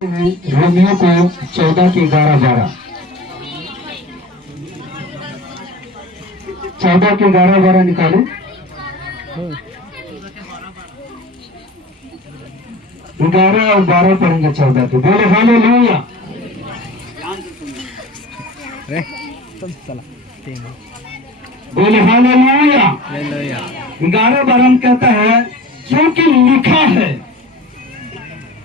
Romeo को 14 के 11-12 14 के 11-12 निकालो। 11 और 12 पढ़ेंगे 14 के। बोले हालेलुया। बोले हालेलुया। 11-12 में कहता है क्योंकि लिखा है,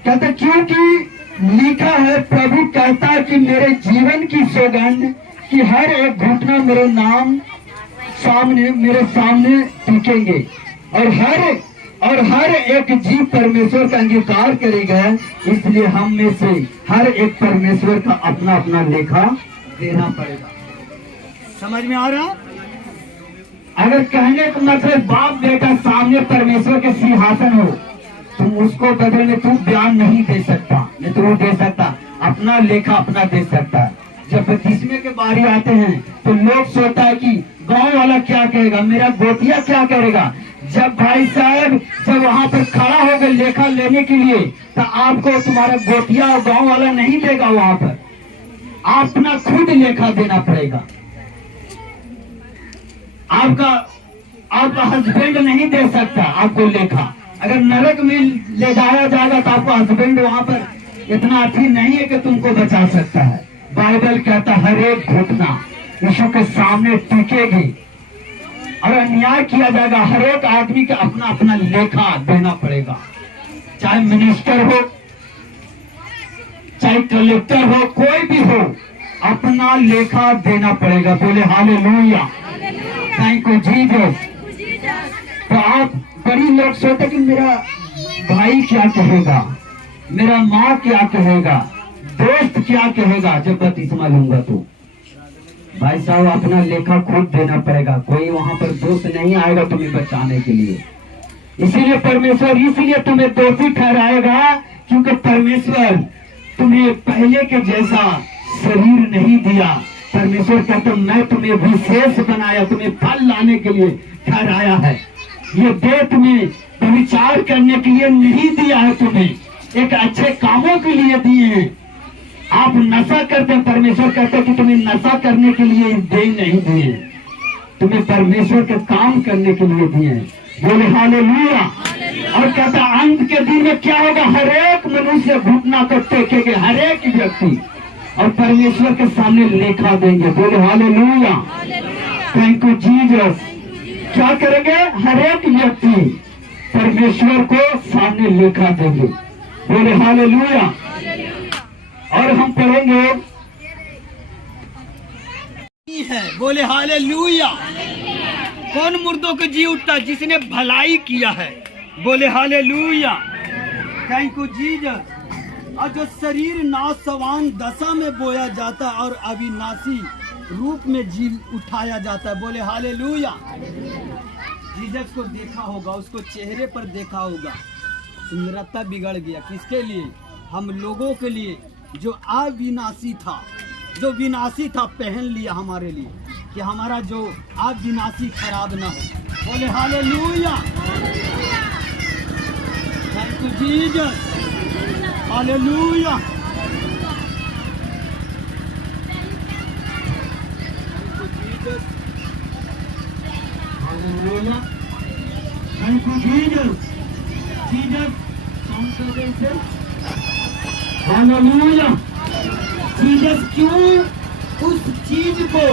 कहता क्योंकि लिखा है, प्रभु कहता है कि मेरे जीवन की सौगंध कि हर एक घुटना मेरे सामने टिकेंगे और हर एक जीव परमेश्वर का अंगीकार करेगा। इसलिए हम में से हर एक परमेश्वर का अपना अपना लेखा देना पड़ेगा। समझ में आ रहा? अगर कहने का मतलब बाप बेटा सामने परमेश्वर के सिंहासन हो, तुम उसको बदले में तुम बयान नहीं दे सकता, नहीं तो वो दे सकता, अपना लेखा अपना दे सकता है। जब बपतिस्मे के बारी आते हैं तो लोग सोचता है कि गांव वाला क्या कहेगा, मेरा गोतिया क्या करेगा। जब भाई साहब जब वहां पर खड़ा हो गए लेखा लेने के लिए, तो आपको तुम्हारा गोतिया और गांव वाला नहीं देगा, वहां पर आप अपना खुद लेखा देना पड़ेगा। आपका हस्बैंड नहीं दे सकता आपको लेखा। अगर नरक में ले जाया जाएगा तो आपका हस्बैंड वहां पर इतना अच्छी नहीं है कि तुमको बचा सकता है। बाइबल कहता हर एक घटना यीशु के सामने टिकेगी और अन्याय किया जाएगा। हर एक आदमी का अपना अपना लेखा देना पड़ेगा, चाहे मिनिस्टर हो, चाहे कलेक्टर हो, कोई भी हो, अपना लेखा देना पड़ेगा। बोले हालेलुया, थैंक यू जीसस। तो आप बड़ी लोग सोचते कि मेरा भाई क्या कहेगा, मेरा माँ क्या कहेगा, दोस्त क्या कहेगा जब बपतिस्मा लूंगा। तो भाई साहब अपना लेखा खुद देना पड़ेगा, कोई वहां पर दोस्त नहीं आएगा तुम्हें बचाने के लिए। इसीलिए परमेश्वर इसीलिए तुम्हें दोषी ठहराएगा क्योंकि परमेश्वर तुम्हें पहले के जैसा शरीर नहीं दिया। परमेश्वर कहता मैं तुम्हें विशेष बनाया, तुम्हें फल लाने के लिए ठहराया है। ये दे तुम्हें विचार करने के लिए नहीं दिया है, तुम्हें एक अच्छे कामों के लिए दिए हैं। आप नशा करते हैं, परमेश्वर कहते हैं कि तुम्हें नशा करने के लिए दे नहीं दिए, तुम्हें परमेश्वर के काम करने के लिए दिए हैं। बोले हालेलुया। और कहता अंत के दिन में क्या होगा, हर एक मनुष्य घुटना को टेकेंगे, हर एक व्यक्ति, और परमेश्वर के सामने लेखा देंगे। बोले हालेलुया, थैंक यू जीसस। क्या करेंगे, हर एक व्यक्ति परमेश्वर को सामने लेखा देंगे। बोले हालेलुया। और हम पढ़ेंगे है, बोले हालेलुया। कौन मुर्दों को जी उठता जिसने भलाई किया है। बोले हालेलुया, थैंक यू जीसस। और जो शरीर नासवान दशा में बोया जाता और अविनाशी रूप में जी उठाया जाता है। बोले हालेलुया। जीसस को देखा होगा, उसको चेहरे पर देखा होगा, सुंदरता बिगड़ गया। किसके लिए? हम लोगों के लिए। जो अविनाशी था, जो विनाशी था, पहन लिया हमारे लिए कि हमारा जो अविनाशी खराब ना हो। बोले hallelujah, thank you Jesus, hallelujah. Thank you Jesus. Jesus sound कर दे इसे। हालेलुया। जीसस क्यों उस चीज को,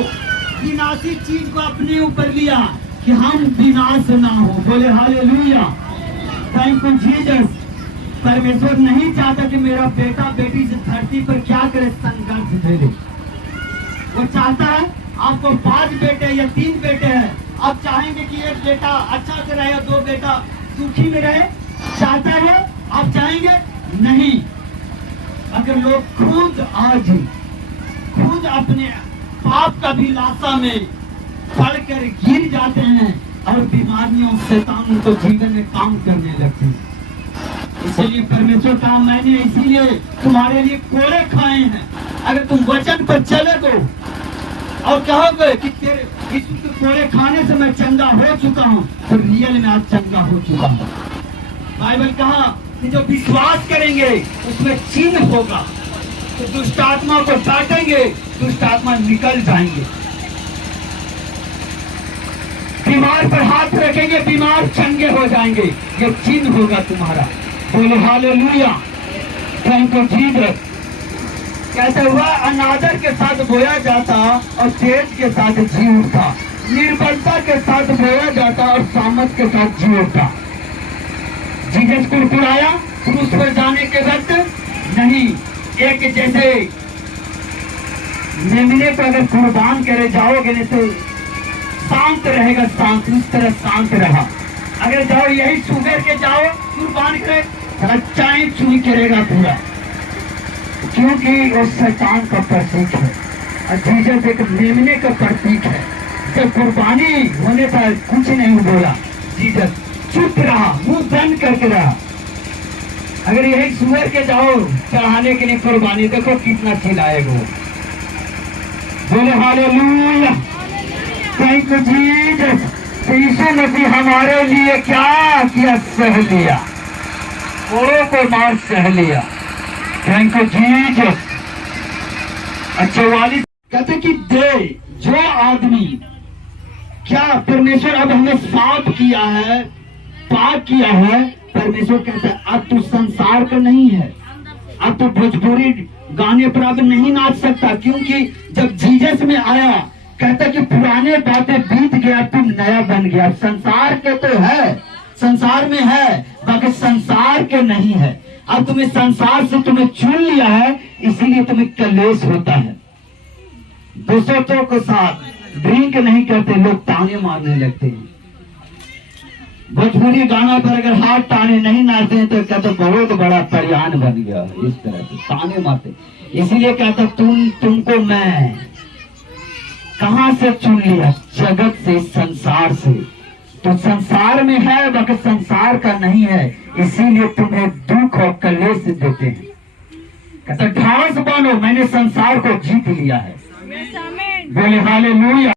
विनाशी चीज को अपने ऊपर लिया कि हम विनाश ना हो। बोले हालेलुया, थैंक यू जीसस। परमेश्वर नहीं चाहता कि मेरा बेटा बेटी से धरती पर क्या करे, संघर्ष दे दे। वो चाहता है आपको 5 बेटे या 3 बेटे हैं, आप चाहेंगे कि एक बेटा अच्छा से रहे, 2 बेटा दुखी में रहे, चाहता है? आप चाहेंगे? नहीं। अगर लोग खुद अपने पाप का भी लाशा में पड़कर गिर जाते हैं और बीमारियों शैतान उनको जीवन में काम करने लगते हैं। इसलिए परमेश्वर कहा मैंने इसीलिए तुम्हारे लिए कोड़े खाए हैं। अगर तुम वचन पर चले तो और कहोगे कि तेरे यीशु के कोड़े खाने से मैं चंगा हो चुका हूँ, तो रियल में आज चंगा हो चुका हूँ। बाइबल कहा कि जो विश्वास करेंगे उसमें चिन्ह होगा, तो दुष्ट आत्मा को डांटेंगे, दुष्ट आत्मा निकल जाएंगे। बीमार पर हाथ रखेंगे, बीमार चंगे हो जाएंगे। ये चिन्ह होगा तुम्हारा। बोले हालेलुया, थैंक यू जीसस। कैसे हुआ? अनादर के साथ बोया जाता और तेज के साथ जी उठता, निर्बलता के साथ बोया जाता और सामर्थ के साथ जी उठता। जीसस कुड़कुड़ाया क्रूस पर जाने के वक्त नहीं। एक जैसे मेमने को अगर कुर्बान करे जाओगे नहीं तो शांत रहेगा, शांत, उस तरह शांत रहा। अगर जाओ यही सुगर के जाओ कुर्बान करे, चाय चुनी करेगा पूरा, क्योंकि वो शैतान का प्रतीक है और जीसस एक मेमने का प्रतीक है। जब कुर्बानी होने पर कुछ नहीं बोला, जीसस चुप रहा, मुंह बंद करके रहा। अगर यही सुअर के जाओ चढ़ाने के लिए कुर्बानी, देखो कितना चिल्लाएगा वो। बोले हालेलुया, थैंक यू जीसस। तो यीशु मसीह हमारे लिए क्या किया? सह लिया, औरों को मार सह लिया। Thank you Jesus. 44 कहते कि दे जो आदमी, क्या परमेश्वर अब हमें साफ किया है, पाक किया है। परमेश्वर कहता है अब तू संसार का नहीं है, अब तो भोजपुरी गाने पर अब नहीं नाच सकता, क्योंकि जब जीसस में आया कहता कि पुराने बातें बीत गया, तुम नया बन गया। संसार के तो है, संसार में है, बाकी संसार के नहीं है। अब तुम्हें संसार से तुम्हें चुन लिया है, इसीलिए तुम्हें कलेश होता है। दोस्तों के साथ ड्रिंक नहीं करते, लोग ताने मारने लगते हैं। भोजपुरी गाना पर अगर हाथ ताने नहीं नाचते हैं तो कहते बहुत बड़ा परियान बन गया। इस तरह से ताने मारते, इसीलिए कहता तुमको मैं कहां से चुन लिया? जगत से, संसार से। तो संसार में है बाकी संसार का नहीं है, इसीलिए तुम्हें दुख और कलेश देते हैं। कहता ढांस बनो, मैंने संसार को जीत लिया है। बोले हालेलुया।